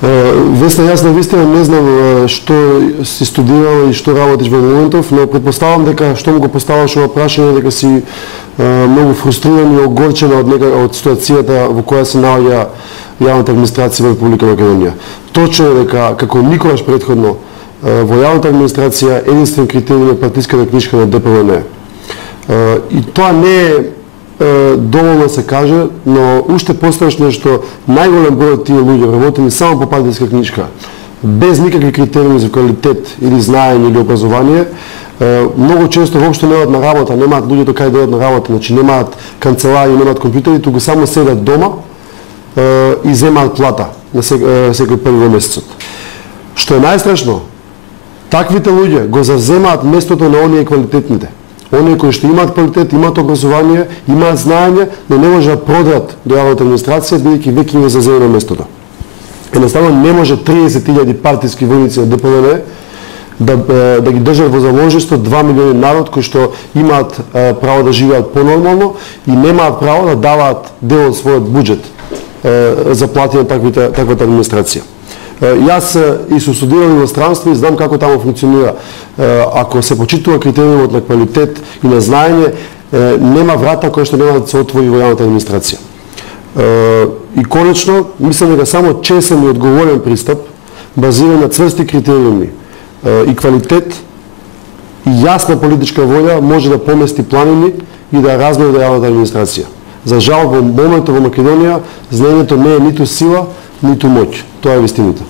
Весна, јас навистина не знам што си студирал и што работиш во моментов, но предпоставам дека што му го поставаш ова прашање дека си многу фрустриран и огорчен од ситуацијата во која се наоѓа јавната администрација во Република Македонија. Точно е дека како никогаш претходно во јавната администрација единствен критериум е партиската книжка на ДПМН. И тоа не е доволно се каже, но уште пострашно е што најголем број од тие луѓе работени само по партиска книжка, без никакви критериуми за квалитет или знаење или образование, многу често воопшто не одат на работа, немаат луѓето кај да одат на работа, значи немаат канцелари, немаат компјутери, туку само седат дома и земаат плата на секој први во месецот. Што е најстрашно, таквите луѓе го завземаат местото на оние квалитетните. Оние кои што имаат квалитет, имаат образование, имаат знаење, но не може да продрат до јавната администрација, бидејќи веќе им е заземено местото. Едноставно не може 30.000 партиски војници на ДПМН да ги држат во заложништво 2 милиони народ кои што имаат право да живеат понормално и немаат право да даваат дел од својот буџет за плати на таквата администрација. Јас и сум студирал во иностранство и знам како таму функционира. Ако се почитува критериумот на квалитет и на знаење, нема врата која што нема да се отвори во јавната администрација. И конечно, мислам дека само чесен и одговорен пристап, базиран на цврсти критериуми и квалитет и јасна политичка волја може да помести планини и да размери јавната администрација. За жал, во моментот во Македонија, знаењето не е ниту сила, ниту моќ. Тоа е вистината.